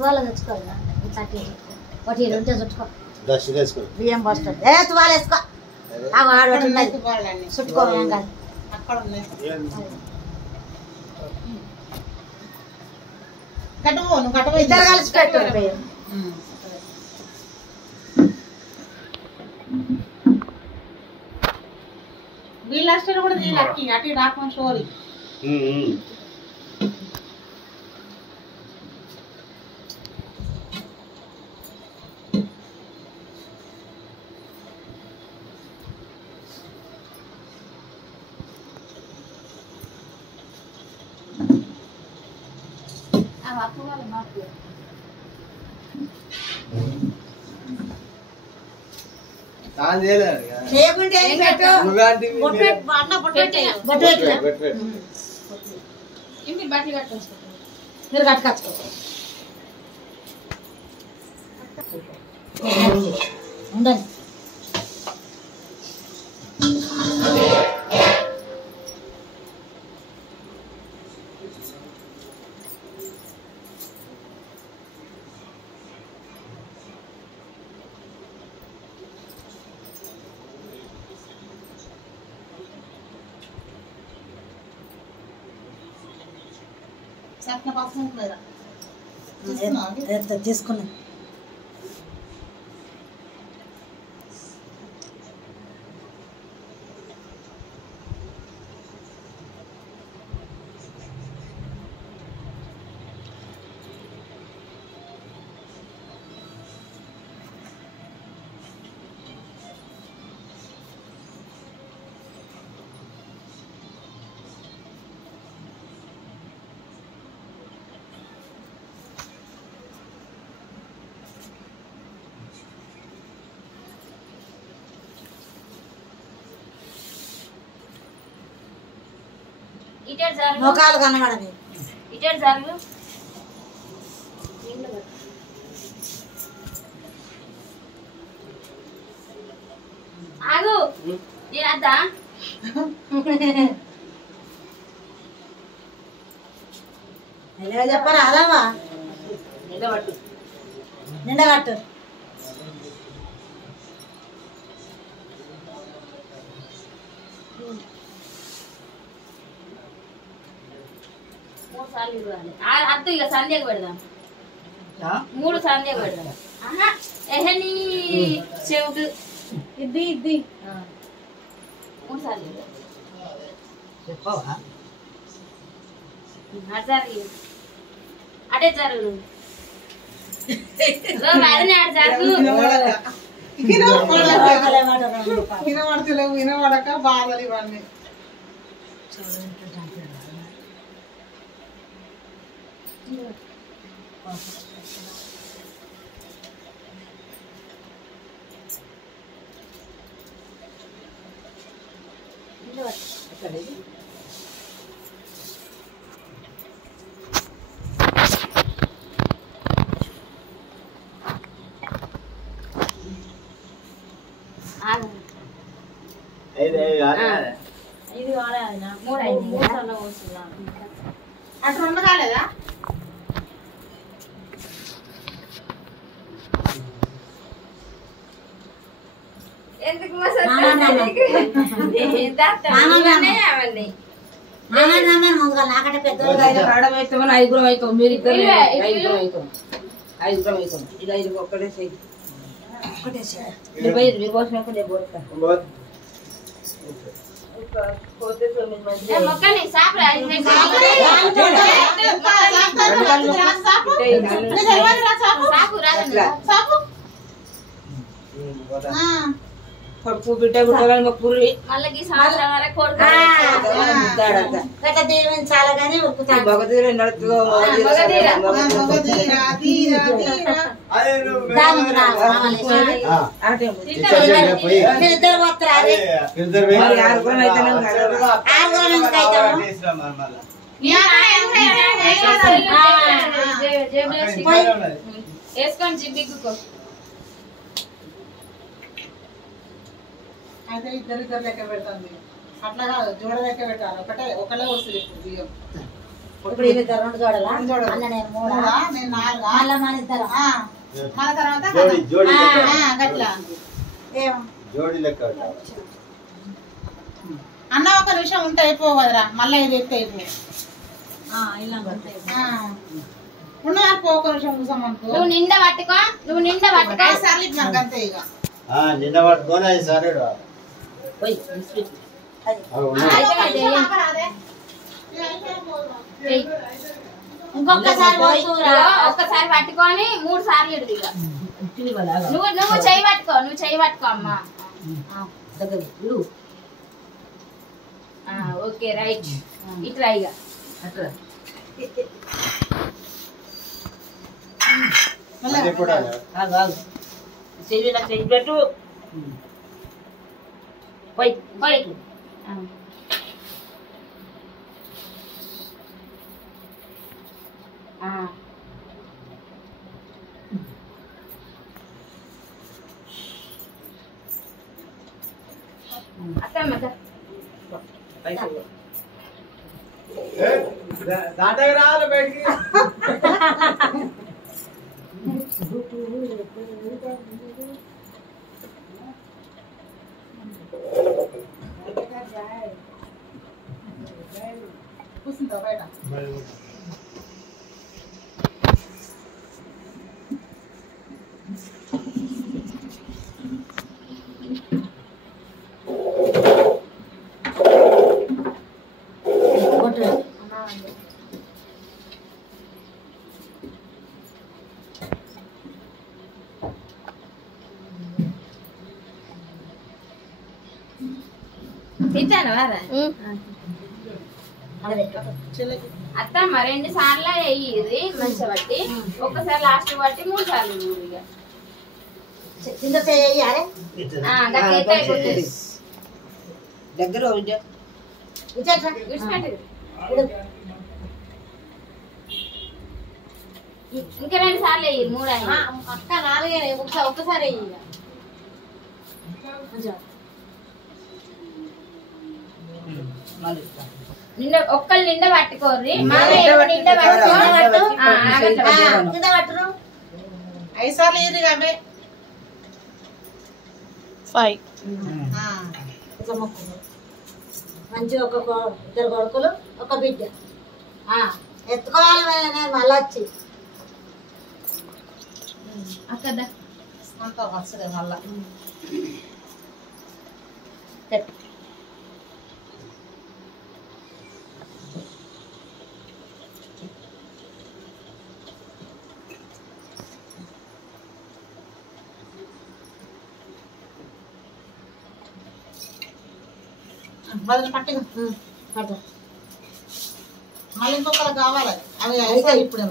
తువాలు తెచ్చుకోవాలి ఇట్లా ఒకటి ఉంటే చుట్టుకో దర్శనం చేసుకో బియ్యం పోస్తుంది ఏ తువాలు వేసుకో ఆడు ఒకటి ఉన్నది చుట్టుకోవాలి కాదు అక్కడ ఉన్నాయి ఇద్దరు కలిసి పెట్టారు బియ్యం వీళ్ళ హాస్టల్ కూడా అట్టి అటు రాకుండా స్టోరీ బట్టలు కట్టుకోవచ్చు మీరు కట్టుకోవచ్చు ఉండండి తీసుకున్నా మొఖాలు కనబడదు ఇటు జరుగు ఆగు నేనద్దా ఎలా చెప్పారా అదావా నిలబట్టు నిండగట్టు అద్దు ఇక సంధ్యకు పెడదాం 3 సంధ్యకు పెడదాం ఎహని చెవుకు ఇది ఇది 3 సార్లు చెప్పవా జరుగు అటే జరుగు అదనే అటు జరుగు వినబడక బాధలు ఇవన్నీ ఇది వాడాలి 3 సార్లు వస్తున్నా అటు 2 కాలేదా ఎందుకు నాకంటే పెద్ద ఐదుగురం అవుతాం మీరు ఇద్దరు ఐదుగురం అవుతాం ఇలా ఇది ఒక్కటే మీరు పోసినాక నేను పోతా పోతే 9 మంది మొక్కని సాపరా కొడుకు బిడ్డ గుట్టగాని మొక్కురి మళ్ళీ సంవత్సరం వరకు కొడుకు దీవించాలి కానీ ఉరుకుతాడు భగవద్గీత నడుతుందో ఇద్దరు వస్తారు వేసుకొని జిబ్బిక్కుకో అయితే ఇద్దరు లెక్క పెడతాను అట్లా కాదు జోడ లెక్క పెట్టాలి ఒకటే వస్తుంది ఇప్పుడు బియ్యం ఇప్పుడు ఇది 2 జోడలా అన్న నేను 3 నేను 4 మళ్ళా మన ఇద్దరు మన తర్వాత జోడి గట్లా ఏం జోడి లెక్క అన్న ఒక నిమిషం ఉంటే అయిపోవు కదరా మళ్ళీ ఇది ఎత్తే అయిపోయి ఉండవా ఒక నిమిషం కూసామనుకో నువ్వు నిండా పట్టుకో సర్లే మనకు అంతే ఇక నిన్న పట్టుకొని 5 సార్లు ఒక్కసారి పట్టుకొని 3 సార్లు ఇడు ఇక నువ్వు చెయ్యి పట్టుకో అమ్మా ఓకే రైట్ ఇట్లా ఇక పెట్టు పోయి అత్తమ్మ దాటకి రావాలి బయటికి కూర్చుంటా బయట తింటాను అత్తమ్మ 2 సార్లు వేయి మంచిగా బట్టి ఒక్కసారి లాస్ట్ బట్టి 3 సార్లు కింద చేయాలి దగ్గర ఇంకా 2 సార్లు వేయి 3 అక్క 4 ఒక్కసారి ఒక్కళ్ళు నిండా పట్టుకోర్రి కింద పట్టురు 5 సార్లు ఇది అవే 5 మంచిగా 2 కొడుకులు 1 బిడ్డ ఎత్తుకోవాలి నేను మళ్ళీ వచ్చి అక్కడ అంతా వస్తుంది మళ్ళా బదులు పట్టి మళ్ళీ ఇంకొకరు కావాలి అవి అయితే ఇప్పుడు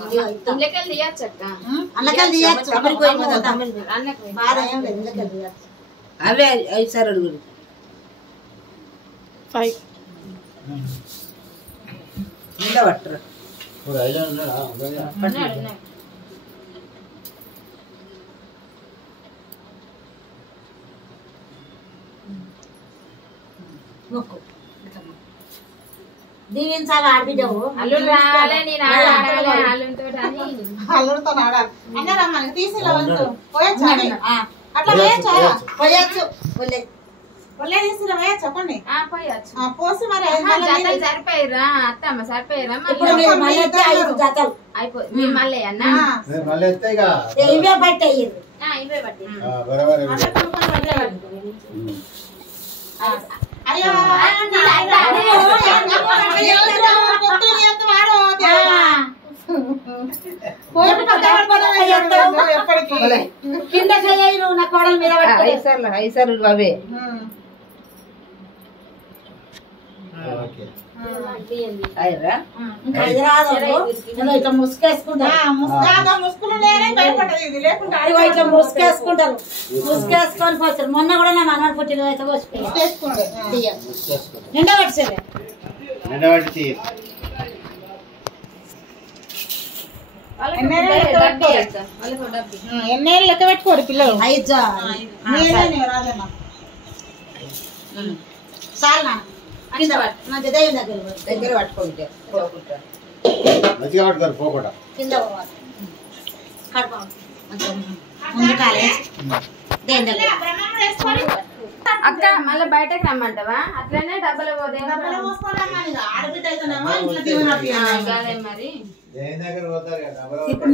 ఇళ్ళకెళ్ళి తీయచ్చు అక్క అన్నకెళ్ళి తీయచ్చు అన్నకు బాధ ఏం లేదు ఇళ్ళకెళ్ళి తీయచ్చు అవే 5 సార్లు అడుగురు 5 నిండా పట్టరు మొక్కు దీవించాలి ఆడబిడ్డవు అల్లుడు రావాలి నేను ఆడాలి అల్లుడితో అని అల్లుడితో ఆడాలి అన్నారా మనకి తీసిలా పోయొచ్చా అట్లా పోయొచ్చా పోయచ్చు ఒళ్ళే తీసిరా పోయా చెప్పండి పోయచ్చు పోసి మరి జతలు సరిపోయిరా అత్తమ్మ సరిపోయిరా ఇప్పుడు మీరు మళ్ళీ 5 జతలు అయిపోయి మీరు మళ్ళీ అన్న మళ్ళీ ఎత్తే ఇక ఇవే బట్టి అయ్యారు ఇవే బట్టి అయ్యో కింద చేయరు నా కోడల మీద 5 సార్లు అవే ఇట్లా ముసుకేసుకుంటారు ముసుకులు భయపడదు ఇది లేకుండా ఇట్లా ముసుకేసుకుంటారు ముసుకేసుకొని పోతారు మొన్న కూడా నా మనవాడు పుట్టిన అయితే చేసుకోండి నిండా పట్టిసే ఎన్నేళ్ళు లెక్క పెట్టుకోరు పిల్లలు 5 రాజన్న చాలా మంచి దైవం దగ్గర దగ్గర పట్టుకుంటే మంచిగా పట్టుకోరు పోకుండా. కింద పోవాలి కడుపు మంచిగా ముందు కాలేజ్ దేని అక్క మళ్ళీ బయటకు రమ్మంటావా? అట్లనే డబ్బులు పోతే ఆడబిడ్డ అయితేనేమో ఇంట్లో దీవెన మరి దేని దగ్గర పోతారు కదా. ఇప్పుడు